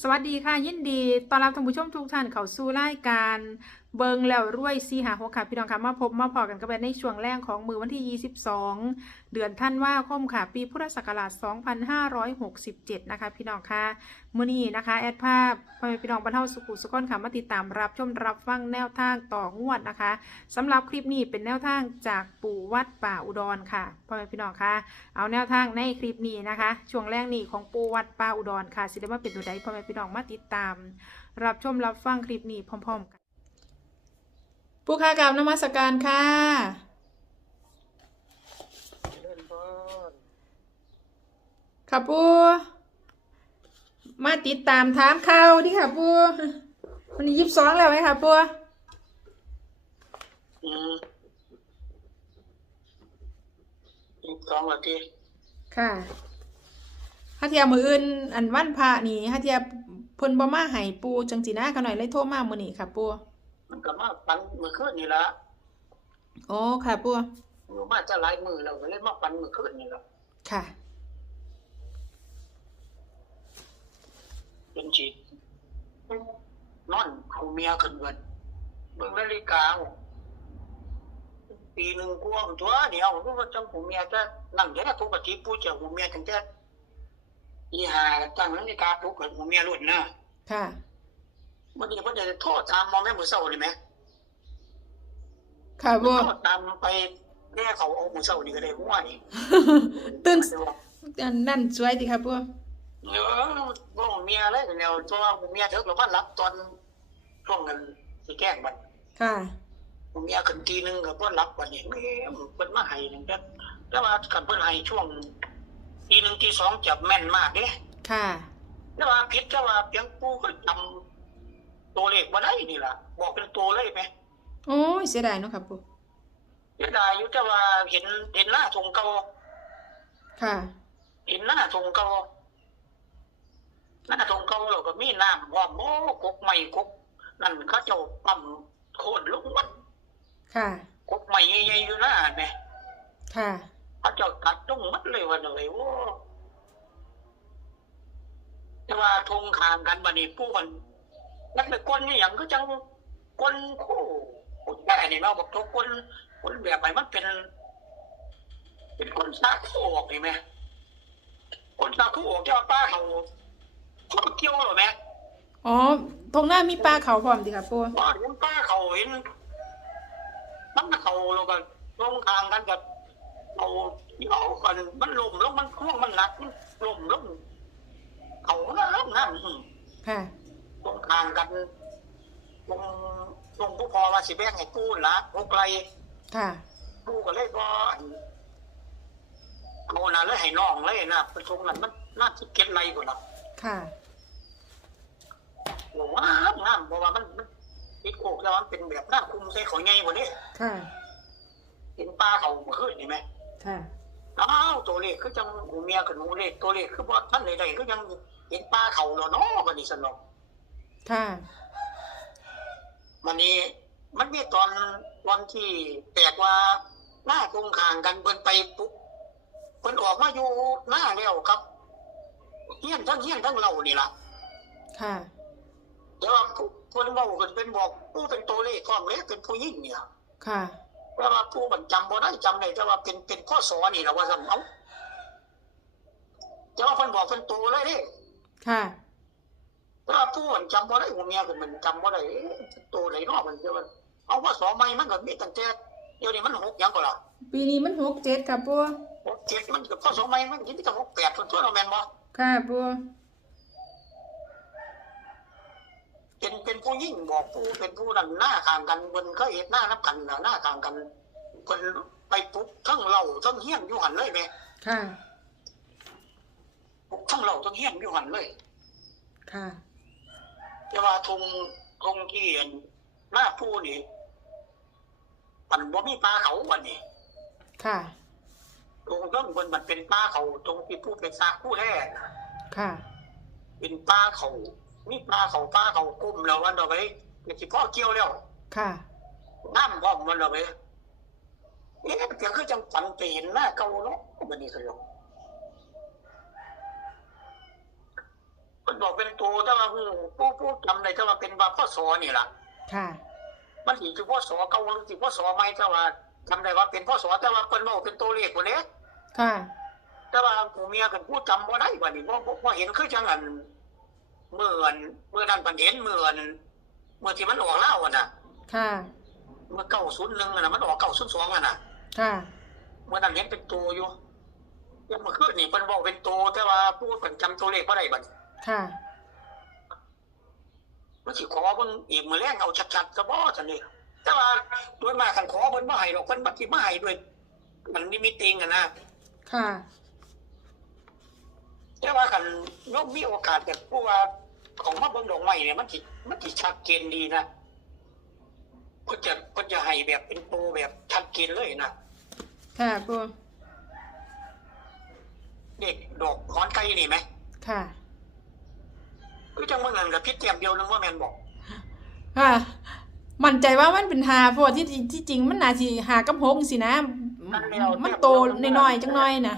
สวัสดีค่ะยินดีต้อนรับท่านผู้ชมทุกท่านเข้าสู่รายการ เบิงแล้วรวยซีหาหกค่ะ พี่น้องค่ะ มาพบมาพอกันกันไปในช่วงแรกของมือวันที่ 22 เดือนท่านว่าคมค่ะ ปีพุทธศักราช 2567 นะคะ พี่น้องค่ะมื้อนี้นะคะ แอดภาพพ่อแม่พี่น้องบรรเทาสุขุสุขนค่ะ มาติดตามรับชมรับฟังแนวทางต่องวดนะคะสำหรับคลิปนี้เป็นแนวทางจากปู่วัดป่าอุดรค่ะพ่อแม่พี่น้องค่ะ เอาแนวทางในคลิปนี้นะคะ ช่วงแรกนี้ของปู่วัดป่าอุดรค่ะสิได้มาเป็นตัวใดพ่อแม่พี่น้องมาติดตาม รับชมรับฟังคลิปนี้พร้อม ๆ กัน ปูค่ากราบนมัสการค่ะ เล่นบอลค่ะปูมาติดตามถามข่าวดิค่ะปูวันนี้ยิบสองแล้วไหมค่ะปูอืมอีกสองนาทีค่ะฮัทเทียมืออื่น อันวันพระนี่ฮัทเทียเพิ่นบ่มาให้ปูจังสีนะกันหน่อยเลยโทรมามื้อนี้ค่ะปู มันก็มาปันมือคืนนี่ละโอ้ค่ะปูมันมาจะหลายมือแล้วก็เลยมาปันมือคืนนี่ละค่ะเป็นฉีดนอนเอาเมียขึ้นเงินเบิ่งนาฬิกาปีหนึ่งกวางตัวเดียวรู้ว่าจังผมเมียจะนั่งเดี๋ยวนะปกติผู้เจ้าผมเมียตั้งแต่ยี่ห้าตั้งนาฬิกาปลุกเกิดผมเมียรุ่นนะค่ะ วันนี้เพิ่นจะโทษตามมองแม่มือเศร้าเลยไหมค่ะปูโทษตามไปแน่เขาเอามือเศร้านี่ก็ได้หัวนี่ตื่นอันนั่นสวยดีครับปูเออบ่เมียเลยแนวตัวเมียเถอะเราพันรับตอนช่วงกันสิแกล้งบัดค่ะเมียขึ้นทีหนึงก็เพิ่นรับบัดนี้แม่เพิ่นมาให้นั่นแต่แต่ว่าคันเพิ่นให้ช่วงทีหนึงทีสองจะแม่นมากเด้ค่ะแต่ว่าผิดแต่ว่าเพียงปูก็จำ ตัวเลขบ่ได้นี่ล่ะ บอกเป็นตัวเลยไหมโอ้ยเสียดายเนาะครับปูเสียดายอยู่แต่ว่าเห็นเห็นหน้าทงเก่าค่ะ เห็นหน้าทงเก่าหน้าทงเก่าเราก็มีน้ำว่าโอ้กกใหม่กกนั่นเขาเจ้าปั๊มโคนลงมันค่ะกกใหม่ใหญ่ๆอยู่หน้าเนี่ยค่ะเขาเจ้าตัดลงมัดเลยวันเลยโอ้แต่ว่าทงขางกันบันนี้ผู้มัน นักไปก้นนี่อย่างก็จังก้นคู่คนแก่นี่เราบอกทุกคนคนแบบไหนมันเป็น เป็นคนซากคู่ออกนี่ไหมคนซากคู่ออกจะว่าป้าเขาเขาเกี่ยวหรอไหมอ๋อตรงหน้ามีปลาเขาพร้อมดีครับปูว่าเห็นป้าเขาเห็นมันเขาเราก็ลงทางกันกับเอาเอากันมันลมแล้วมันคล่วงมันหนักมันลมแล้วเขาก็ล้มนั่นค่ะ ลงทางกันลงลงผู้พอมาสิแบ่งให้กู้ละพวกไรค่ะกู้ก็เลยก็เอาน่ะเลยให้น้องเลยนะประชงนั้นมันน่าจะเก็ตไรกว่าละค่ะบอกว่าน้ำเพราะว่ามันมันติดโกกแล้วมันเป็นแบบน้ำคุมใส่ของไงกว่านี้ค่ะเห็นปลาเขาเมื่อคืนนี่ไหมค่ะอ้าวตัวเลขคือจังหูเมียกับหนูเลขตัวเลขคือว่าท่านใดๆก็ยังเห็นปลาเขาแล้วเนาะวันนี้สนอก ค่ะวันนี้มันมีตอนวันที่แปลกว่าหน้าคงคางกันเพิ่นไปปุ๊บเพิ่นออกมาอยู่หน้าแล้วครับเฮี้ยนทั้งเฮี้ยนทั้งเรานี่ล่ะค่ะแต่ว่าผู้เพิ่นเว้ากันเป็นบอกผู้เป็นตัวเลขความเลขเป็นผู้หญิงเนี่ย ค่ะแต่ว่าผู้มันจำบ่ได้จำได้แต่ว่าเป็นเป็นข้อสอนี่ล่ะว่าซั่นเอ้าแต่ว่าเพิ่นบอกเป็นตัวเลยเด้ค่ะ ถ้าผู้มันจำบ่ได้หัวเมียก็มันจำบ่ได้เอ๊ะตัวไหนเนอกมันเดียวมันเอาว่าสอใหม่มันก็มีตั้งแต่เดี๋ยวนี้มันหกหยังก็ล่ะปีนี้มันหกเจ็ดครับปูหกเจ็ดมันก็ข้อสอใหม่มันคิดจะหกแปดส่วนตัวเราแม่นบ่ค่ะปูเป็นเป็นผู้ยิ่งบอกผู้เป็นผู้นั้นหน้าข้างกันเพิ่นเคยเฮ็ดหน้านับกันน่ะหน้าข้างกันเพิ่นไปปลุกทั้งเหล่าทั้งเฮียนอยู่หันเลยแม่ค่ะปลุกทั้งเหล่าทั้งเฮียนอยู่หันเลย ค่ะ แต่ว่าธงธงที่เห็นหน้าผู้นี่มันบ่มีปลาเขาวันนี้ค่ะตรงเรื่องบนมันเป็นป้าเขาตรงที่ผู้เป็นซากผู้แรกน่ะค่ะ เป็นป้าเขามีป้าเขาป้าเขากุ้มแล้ววันต่อไปเป็นที่พ่อเกี่ยวแล้วค่ะน้ำพร้อมมันต่อไปเอ๊ะเพียงคือจังฝันไปเห็นหน้าเก่าเนาะมันนี่คือเพิ่น มันบอกเป็นตัวแต่ว่าผู้ผู้ผู้จำได้แต่ว่าเป็นว่าพ่อสอนี่ล่ะค่ะ มันสิคือพ่อสอเก่าหรือสิพ่อสอใหม่แต่ว่าจำได้ว่าเป็นพ่อสอแต่ว่าเพิ่นบอกเป็นตัวเลขบ่เด้ค่ะ แต่ว่าผู้เมียกันผู้จำบ่ได้บัดนี้บ่บ่บ่เห็นคือจังอันเมื่ออันเมื่อนั้นปันเห็นเมื่ออันเมื่อที่มันออกเล่าอะน่ะ ค่ะ เมื่อ901อะน่ะมันออก902อะน่ะ ค่ะ เมื่อนั้นเห็นเป็นตัวอยู่ยังเมื่อคืนนี่เพิ่นบอกเป็นตัวแต่ว่าผู้เพิ่นจำตัวเลขบ่ได้บัดนี้ ค่ะ มันสิขอเบิ่งอีกมื้อแรงเอาชัดๆก็บ่ซั่นนี่แต่ว่าโดยมากคันขอเพิ่นบ่ให้ดอกเพิ่นบัดสิมาให้ด้วย มันนิมิตเองอะนะค่ะ แต่ว่าคันยกมีโอกาสแบบผู้ว่าของมาเบิ่งดอกไม้เนี่ยมันสิมันสิชัดเจนดีนะเพิ่นจะเพิ่นจะให้แบบเป็นโตแบบชัดเจนเลยนะค่ะปูเด็กดอกขอนไก่นี่ไหมค่ะ คือจังเมื่อนั้นกับพี่เตรียมเดียวนึงว่าแม่นบอกค่ะ มั่นใจว่ามันเป็นหาเพราะว่าที่ที่จริงมันน่าสิหากับหงสินะ มันโตน้อยๆจังน้อยน่ะ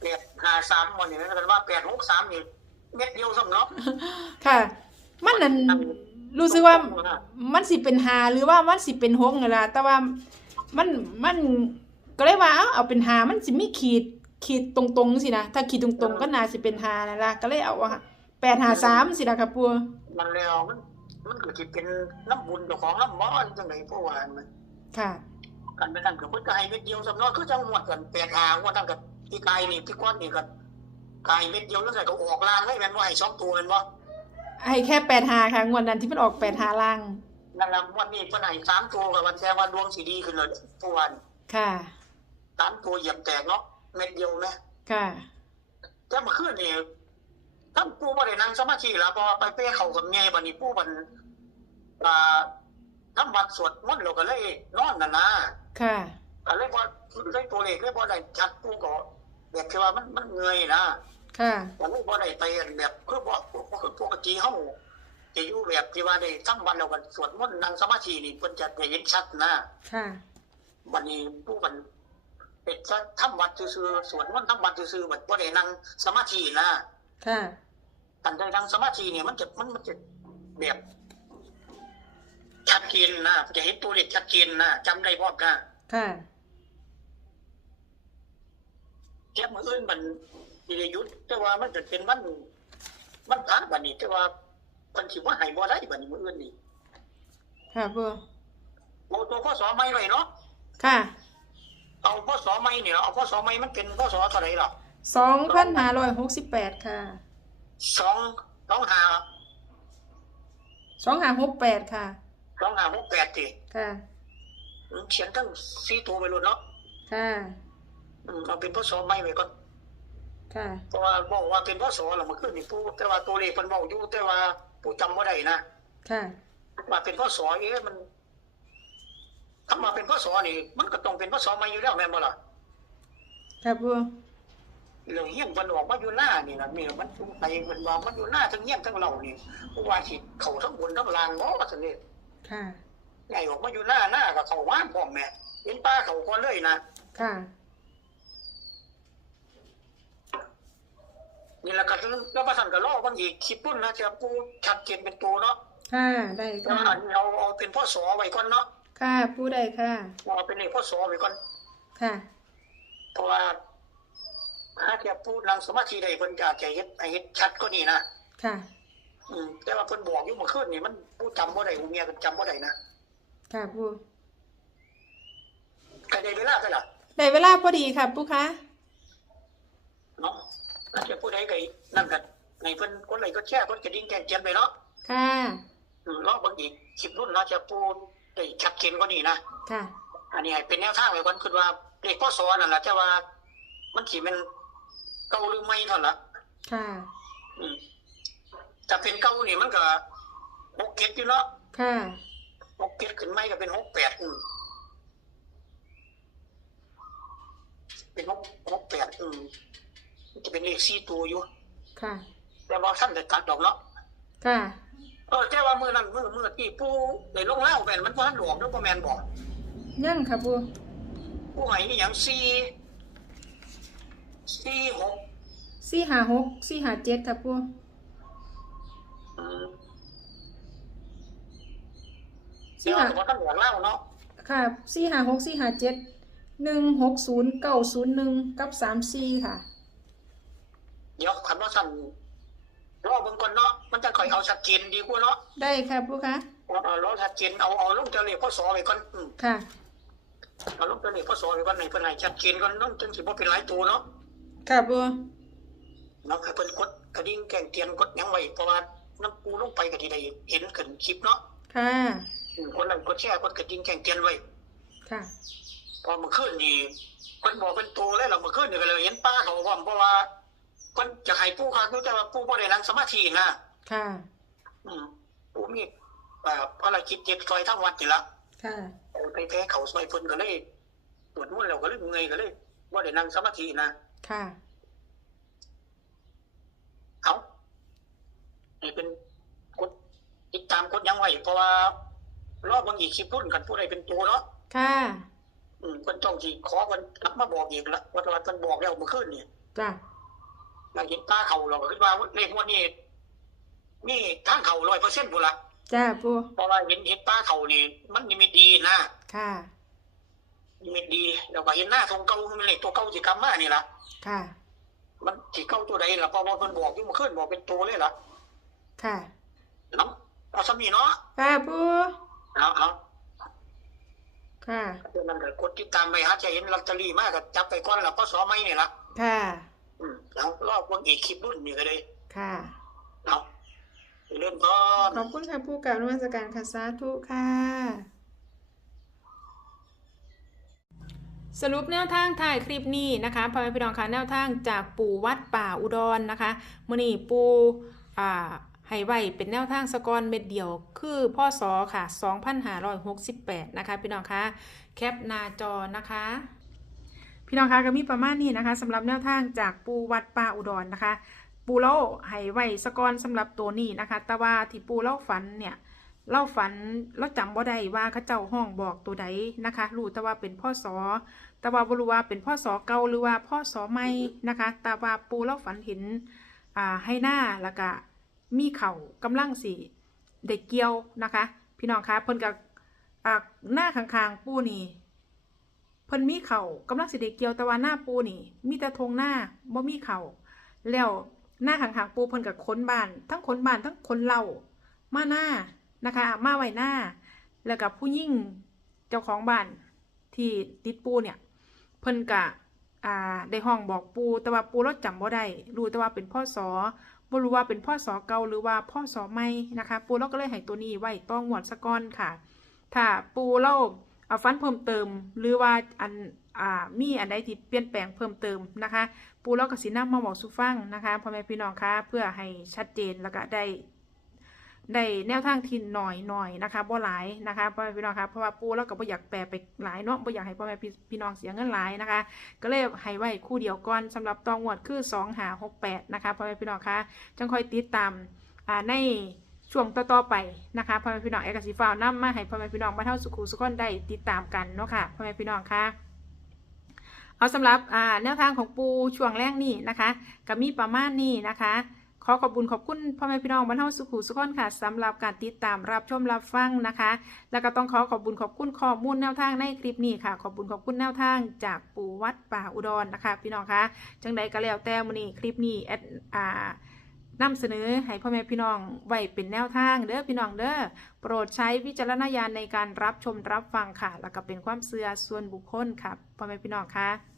แปดห้าสามวันนี้นะกันว่าแปดหกสามนี่เม็ดเดียวซ้ำเนาะค่ะ มันนั่นรู้สึกว่ามันสิเป็นหาหรือว่ามันสิเป็นหงนั่นล่ะแต่ว่ามันมันก็เลยว่าเอ้าเอาเป็นหามันสิมีขีดขีดตรงๆสินะถ้าขีดตรงๆ ก็น่าสิเป็นหานั่นล่ะก็เลยเอาว่า แปดหาสามสินะครับปัวมันแล้วมันมันก็สิเป็นน้ำบุญเจ้าของน้ำมอนจังไดเพราะว่ามันค่ะ กันไปนั่นก็เพิ่นก็ให้เม็ดเดียวซ้ำเนาะคือจังหวดกันแปดหางวดนั่นก็ที่กายนี่ที่ก้อนนี่ก็กายเม็ดเดียวแล้วใส่ก็ออกลางเลยแม่นว่าให้สองตัวแม่นบ่ให้แค่แปดหาค่ะงวดนั้นที่มันออกแปดหาล่างนั่นล่ะงวันนี้เพิ่นให้สามตัวกับวันแสดงว่าดวงสิดีขึ้นเลยทุกวันค่ะสามตัวเหยียบแตกเนาะเม็ดเดียวแม่ค่ะแต่เมื่อคืนนี่ ท่านปู่บ่ได้นั่งสมาธิแล้วเพราะว่าไปเป้เข้ากับเมียบัดนี้ปู่มันอ่าทำวัดสวดมนต์แล้วก็เลยนอนน่ะนะค่ะก็เลยบ่ได้ตัวเลขเลยบ่ได้ชัดปู่ก็แบบที่ว่ามันมันเหนื่อยนะค่ะก็เลยบ่ได้ไปแบบคือบ่คือปกติเฮาจะอยู่แบบที่ว่าได้ทำวัดแล้วก็สวดมนต์นั่งสมาธินี่เพิ่นจะได้เห็นชัดนะค่ะวันนี้ผู้มันเป็นซะทำวัดซื่อๆสวดมนต์ทำวัดซื่อๆแบบบ่ได้นั่งสมาธินะค่ะ การได้นั่งสมาธิเนี่ยมันจะมันมันจะแบบชัดเจนนะจะเห็นตัวเลขชัดเจนนะจำได้พร้อมนะค่ะแค่มืออื่นมันสิได้หยุดแต่ว่ามันจะเป็นวันมันผ่านบัดนี้ แต่ว่ามันสิว่าให้บ่ได้บัดนี้มืออื่นนี่ค่ะปัวโอ้ตัวพ่อสอไม่ไว้เนาะค่ะ เอาพ่อสอไม่เนี่ยเอาพ่อสอไม่มันเป็นพ่อสอเท่าไหร่หรอสองพันห้าร้อยหกสิบแปดค่ะ สองสองห้าสองห้าหกแปดค่ะ สองห้าหกแปดสิค่ะเขียนตั้งสี่ตัวไปเลยเนาะค่ะอืมเอาเป็นพ่อสอไม่ไว้ก่อนค่ะเพราะว่าบอกว่าเป็นพ่อสอหรอมันขึ้นนี่ผู้แต่ว่าตัวเลขมันบอกอยู่แต่ว่าผู้จำว่าได้นะค่ะว่าเป็นพ่อสอเอ๊ะมันถ้ามาเป็นพ่อสอนี่ มันก็ต้องเป็นพ่อสอมาอยู่แล้วแม่นบ่ล่ะค่ะปัว เรื่องเฮี้ยงมันออกมาอยู่หน้านี่นะนี่มันไปมันวางมันอยู่หน้าทั้งเฮี้ยงทั้งเรานี่เพราะว่าสิเขาทั้งบนทั้งล่างบ่ว่าซั่นนี่ค่ะใหญ่ออกมาอยู่หน้าหน้าก็เข้าว่านพร้อมแม่เห็นป้าเขาก่อนเลยนะค่ะนี่แหละก็แล้วมาสั่นก็รอบางทีคลิปปุ่นนะจะปูชัดเจนเป็นตัวเนาะค่ะได้แต่ค่ะว่าอันนี้เอาเอาเป็นพ่อสอไว้ก่อนเนาะค่ะปูได้ค่ะเอาเป็นเลขพ่อสอไว้ก่อนค่ะเพราะว่า ถ้าจะพูดนั่งสมาธิได้เพิ่นก็อาจจะเฮ็ดให้เฮ็ดชัดกว่านี้นะค่ะ อืมแต่ว่าเพิ่นบอกอยู่เมื่อคืนนี่มันผู้จำบ่ได้ผู้เมียก็จำบ่ได้นะค่ะปูก็ได้เวลาไปล่ะได้เวลาพอดีค่ะปูคะเนาะถ้าจะพูดให้ก็นั่นก็ให้เพิ่นคนไหนก็แชร์เพิ่นกระดิ่งแจ้งเตือนไปเนาะค่ะอืมรอบบางอีกคลิปรุ่นเนาะจะพูดได้ชัดเจนกว่านี้นะค่ะ อันนี้ให้เป็นแนวทางไว้ก่อนคือว่าเลขพ่อสอนนั่นแหละแต่ว่า มันสิเป็น เก่าหรือไม่เท่านั้นละค่ะอืมถ้าเป็นเก่านี่มันก็หกเก็ดอยู่เนาะค่ะหกเก็ดขึ้นไม่ก็เป็นหกแปดอืมเป็นหกหกแปดอืมมันจะเป็นเลขสี่ตัวอยู่ ค่ะ แต่ว่าท่านจะตัดดอกเนาะค่ะเออแต่ว่ามือนั้นมือมือที่ผู้ได้ลงแล้วแม่นมันบ่ทันดอกเด้อบ่แม่นบอกยังค่ะปูผู้ให้นี่หยังสี่ สี่หกสี่ห้าหกสี่ห้าเจ็ดค่ะปูอืมสี่เดี๋ยวห้าผมก็บอกเล่าเนาะค่ะสี่ห้าหกสี่ห้าเจ็ดหนึ่งหกศูนย์เก้าศูนย์หนึ่งกับสามสี่ค่ะ เดี๋ยวคำว่าสั่นรอเบิ่งก่อนเนาะมันจะค่อยเอาชัดเจนดีกว่าเนาะได้ค่ะปูคะเอาเอารอชัดเจนเอาเอาลงเจริญพ่อสอไปก่อนอืมค่ะ เอาลงเจริญพ่อสอไปก่อนในเพิ่นให้ชัดเจนก่อนเนาะจังสิบ่เป็นหลายตัวเนาะ ค่ะปูเนาะให้เพิ่นกดกระดิ่งแกงเตือนกดหยังไว้เพราะว่าน้ำปูลงไปก็สิได้เห็นขึ้นคลิปเนาะค่ะอืมคนนั้นกดแชร์กดกระดิ่งแกงเตือนไว้ค่ะพอเมื่อคืนนี่เพิ่นบอกเป็นตัวเลยเราเมื่อคืนนี่ก็เลยเห็นป้าเขาพร้อมเพราะว่าเพิ่นจะให้ปู่คักแต่ว่าปู่บ่ได้นั่งสมาธินะค่ะอืมปู่มีเอ่อภารกิจเจ็บซอยทั้งวัดนี่ละค่ะไปแพ้เขาซอยเพิ่นก็เลยปวดมุ่นแล้วก็เลยเมื่อยก็เลยบ่ได้นั่งสมาธินะ ค่ะเอานี่เป็นกดติดตามกดหยังไว้เพราะว่ารอบางอีกคลิปรุ่นกันผู้ใดเป็นตัวเนาะค่ะอืมเพิ่นต้องสิขอเพิ่นกลับมาบอกอีกละว่าว่าเพิ่นบอกแล้วเมื่อคืนนี่จ้ะเราเห็นป้าเขาเราก็คิดว่าเลขงวดนี้นี่ทางเขาร้อยเปอร์เซ็นต์บุละจ้าปูเพราะว่าเห็นเห็นป้าเขานี่มันนิมิตดีนะค่ะ นิมิตดีแล้วก็เห็นหน้าทรงเก่ามันเลขตัวเก่าสิกรรมมานี่ละค่ะ มันสิเก่าตัวใดล่ะเพราะว่าเพิ่นบอกอยู่เมื่อคืนบอกเป็นตัวเลยล่ะค่ะน้ำเอาสมีเนาะค่ะปูเอาเอาค่ะเดี๋ยวนั้นก็กดติดตามไปหาจะเห็นลอตเตอรี่มากก็จับไปก่อนละเพราะสอไม่นี่ละค่ะอืมเอารอบวงอีกคลิปรุ่นนี่ก็เลยค่ะเอาเริ่มก่อนขอบคุณค่ะผู้กล่าวนมัสการค่ะสาธุค่ะ สรุปแนวทางถ่ายคลิปนี้นะคะพ่อแม่พี่น้องคะแนวทางจากปู่วัดป่าอุดรนะคะมื่อนี้ปู่อ่าให้ไว้เป็นแนวทางสกอนเม็ดเดียว คือพ่อสอค่ะ 2568 นะคะ พี่น้องคะแคปหน้าจอนะคะ พี่น้องคะก็มีประมาณนี้นะคะสำหรับแนวทางจากปูวัดป่าอุดรนะคะ ปูเล่าให้ไว้สกอนสำหรับตัวนี้นะคะ แต่ว่าที่ปูเล่าฝันเนี่ย เล่าฝันเราจำบ่ได้ว่าเขาเจ้าห้องบอกตัวใดนะคะรู้แต่ว่าเป็นพ่อสอแต่ว่าบรู้ว่าเป็นพ่อสอเก่าหรือว่าพ่อสอใหม่นะคะแต่ว่าปูเล่าฝันเห็นอ่าให้หน้าแล้วก็มีเข่ากำลังสีเด็กเกี่ยวนะคะ พี่น้องคะเพิ่นกับอ่าหน้าข้างๆปูนี่เพิ่นมีเขากำลังสิได้เกี่ยวแต่ว่าหน้าปูนี่ มีแต่ทงหน้าบ่มีเขาแล้วหน้าข้างๆปูเพิ่นกับค้นบ้าน ทั้งค้นบ้านทั้งค้นเหล้ามาหน้า นะคะมาไว้หน้า แล้วกับผู้ยิ่งเจ้าของบ้านที่ติดปูเนี่ย เพิ่นกะอ่าได้ห้องบอกปูแต่ว่าปูเราจำบ่ได้รู้แต่ว่าเป็นพ่อสอบ่รู้ว่าเป็นพ่อสอเก่าหรือว่าพ่อสอใหม่นะคะ ปูเราก็เลยให้ตัวนี้ไว้ต้องหวดสะก้อนค่ะ ถ้าปูเล่าเอาฟันเพิ่มเติม หรือว่าอันอ่ามีอันใดที่เปลี่ยนแปลงเพิ่มเติมนะคะ ปูเล่ากับสีน้ำมาบอกสุฟังนะคะพ่อแม่พี่น้องคะเพื่อให้ชัดเจนแล้วก็ได้ ได้แนวทางที่หน่อยหน่อยนะคะบ่หลายนะคะพ่อแม่พี่น้องคะเพราะว่าปูเล่าก็บ่อยากแปลไปหลายเนาะบ่อยากให้พ่อแม่พี่น้องเสียเงินหลายนะคะ ก็เลยให้ไว้คู่เดียวก่อนสำหรับตองวดคือ2หา68นะคะพ่อแม่พี่น้องคะจังค่อยติดตามในช่วงต่อๆไปนะคะพ่อแม่พี่น้องเอกสิฟ้าวนำมาให้พ่อแม่พี่น้องบ้านเฮาสุขุสุขคนได้ติดตามกันเนาะค่ะพ่อแม่พี่น้องค่ะเอาสำหรับแนวทางของปูช่วงแรกนี่นะคะก็มีประมาณนี้นะคะ ขอขอบคุญขอบคุณพ่อแม่พี่น้องบ้านเฮาสุขุสุขคนค่ะสำหรับการติดตามรับชมรับฟังนะคะ แล้วก็ต้องขอขอบคุญขอบคุณข้อมูลแนวทางในคลิปนี้ค่ะ ขอบคุญขอบคุณแนวทางจากปู่วัดป่าอุดรนะคะ พี่น้องคะจังใดก็แล้วแต่มื้อนี้คลิปนี้แอดอ่านำเสนอให้พ่อแม่พี่น้องไว้เป็นแนวทางเด้อพี่น้องเด้อโปรดใช้วิจารณญาณในการรับชมรับฟังค่ะ แล้วก็เป็นความเชื่อส่วนบุคคลค่ะพ่อแม่พี่น้องค่ะ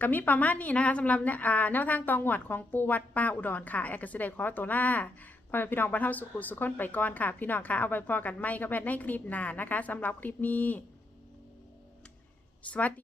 ก็มีประมาณนี้นะคะสำหรับแนวทางตองหวดของปูวัดป้าอุดรค่ะแอกสิได้ขอตัวล่าพ่อแม่พี่น้องบรรเทาสุขุสุขคนไปก่อนค่ะ พี่น้องคะเอาไปพอกันไม่ก็แม่ในคลิปหน้านะคะสำหรับคลิปนี้ สวัสดี